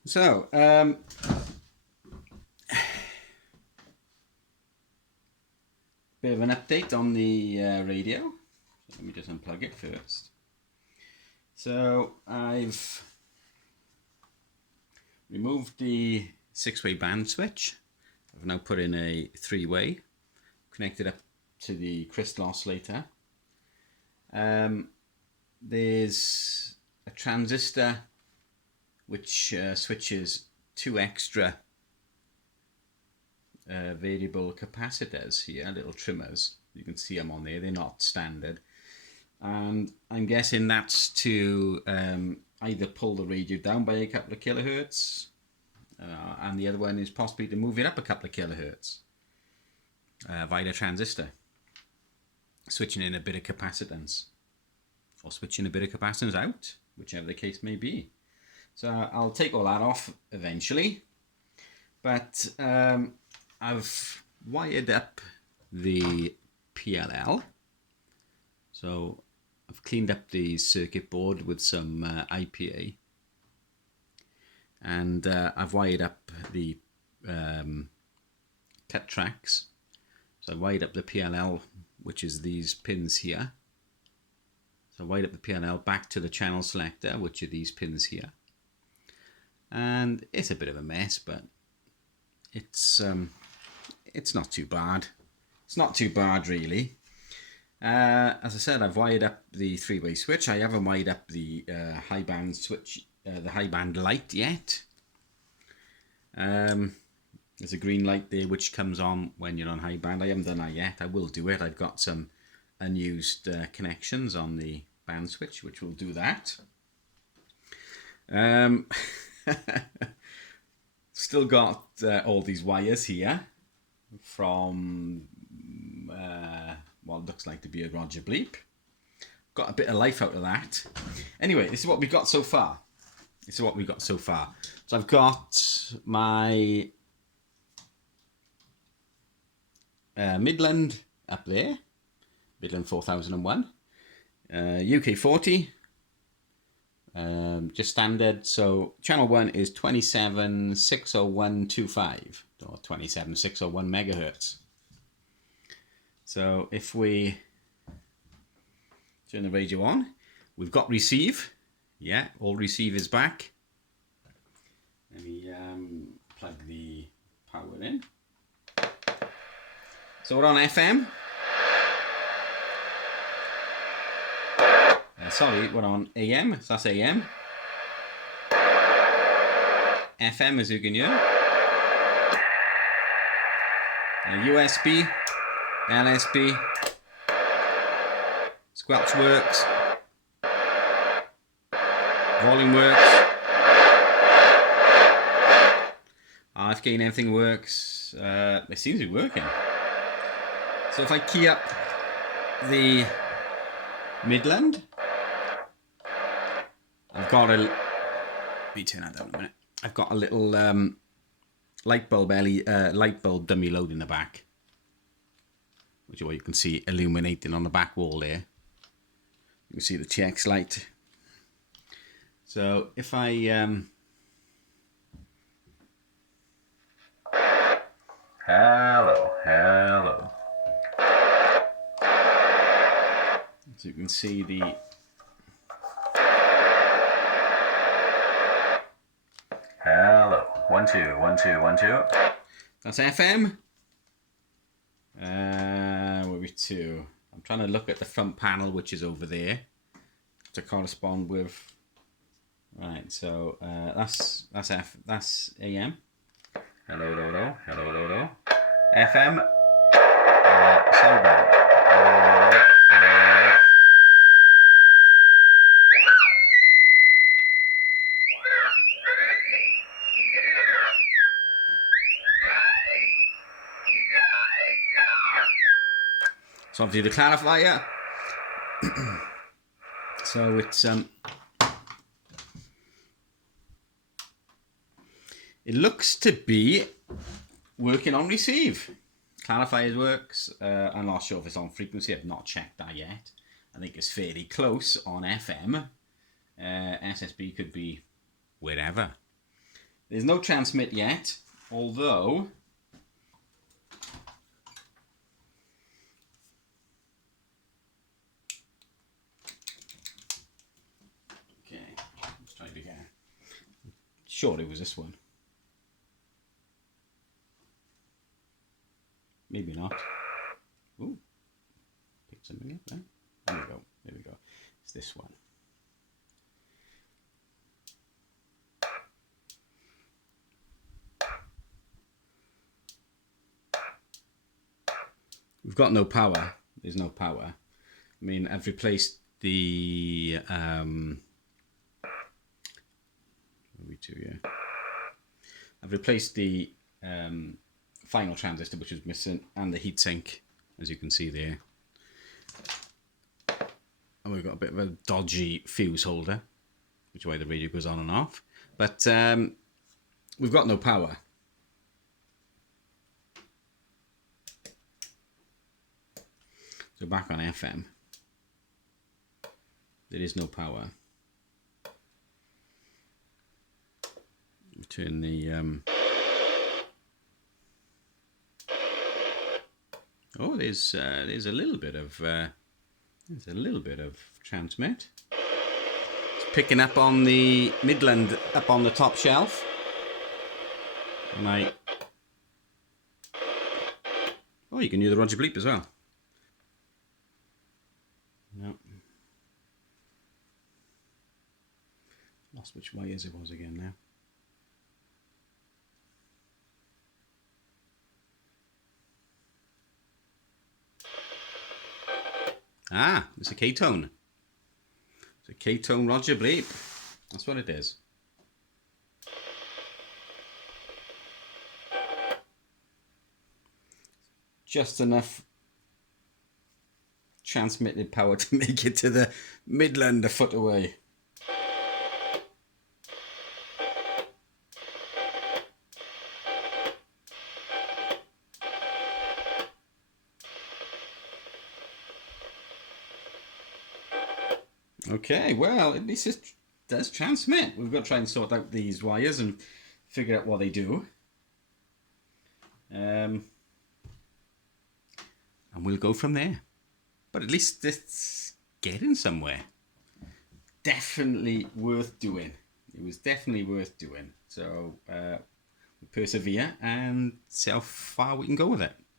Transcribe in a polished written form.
So, bit of an update on the radio. Let me just unplug it first. So, I've removed the 6-way band switch. I've now put in a 3-way, connected up to the crystal oscillator. There's a transistor which switches 2 extra variable capacitors here, little trimmers. You can see them on there, they're not standard. And I'm guessing that's to either pull the radio down by a couple of kilohertz, and the other one is possibly to move it up a couple of kilohertz via a transistor, switching in a bit of capacitance, or switching a bit of capacitance out, whichever the case may be. So I'll take all that off eventually, but I've wired up the PLL. So I've cleaned up the circuit board with some IPA, and I've wired up the cut tracks. So I wired up the PLL, which is these pins here. So I wired up the PLL back to the channel selector, which are these pins here. And it's a bit of a mess, but it's not too bad. It's not too bad, really. As I said, I've wired up the 3-way switch. I haven't wired up the high band switch, the high band light yet. There's a green light there which comes on when you're on high band. I haven't done that yet. I will do it. I've got some unused connections on the band switch, which will do that. Still got all these wires here from what looks like to be a Roger Bleep. Got a bit of life out of that. Anyway, this is what we've got so far. So I've got my Midland up there, Midland 4001, UK 40, just standard. So channel 1 is 2760125 or 27601 megahertz. So if we turn the radio on, we've got receive. Yeah, all receive is back. Let me plug the power in. So we're on FM. Sorry, we're on AM, so that's AM. FM, as you can hear. USB, LSB, Squelch works, volume works, RF gain, everything works. It seems to be working. So if I key up the Midland, I've got a, let me turn that down a minute. I've got a little light bulb dummy load in the back, which is what you can see illuminating on the back wall there. You can see the TX light. So if I hello. So you can see the hello. 1 2 1 2 1 2. That's FM. Where are we to? I'm trying to look at the front panel, which is over there, to correspond with. Right, so that's AM. Hello. FM. Sound band. So obviously the clarifier. So it's it looks to be working on receive. Clarifiers works. I'm not sure if it's on frequency. I've not checked that yet. I think it's fairly close on FM. SSB could be wherever. There's no transmit yet, although okay, let's try it again. Sure, it was this one. Maybe not. Ooh, picked something up there. There we go. There we go. It's this one. We've got no power. There's no power. I mean, I've replaced the I've replaced the final transistor, which was missing, and the heatsink, as you can see there. And we've got a bit of a dodgy fuse holder, which is why the radio goes on and off. But we've got no power. So back on FM, there is no power. Turn the oh, there's a little bit of transmit. It's picking up on the Midland up on the top shelf. Oh, you can hear the Roger bleep as well. No. Lost which wires it was again now. Ah, it's a K-tone. It's a K-tone Roger bleep. That's what it is. Just enough transmitted power to make it to the Midland a foot away. Okay, well, at least it does transmit. We've got to try and sort out these wires and figure out what they do. And we'll go from there. But at least it's getting somewhere. Definitely worth doing. It was definitely worth doing. So persevere and see how far we can go with it.